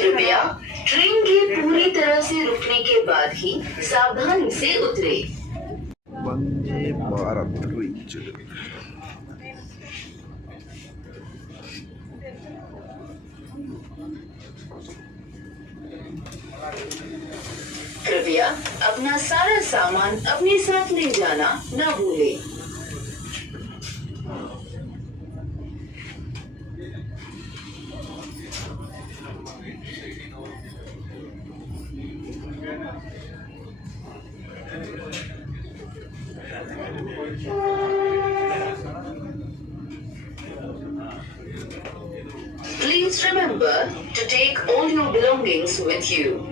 कृपया ट्रेन के पूरी तरह से रुकने के बाद ही सावधानी से उतरे। वंदे भारत reached. कृपया अपना सारा सामान अपने साथ ले जाना न भूलें। Please remember to take all your belongings with you.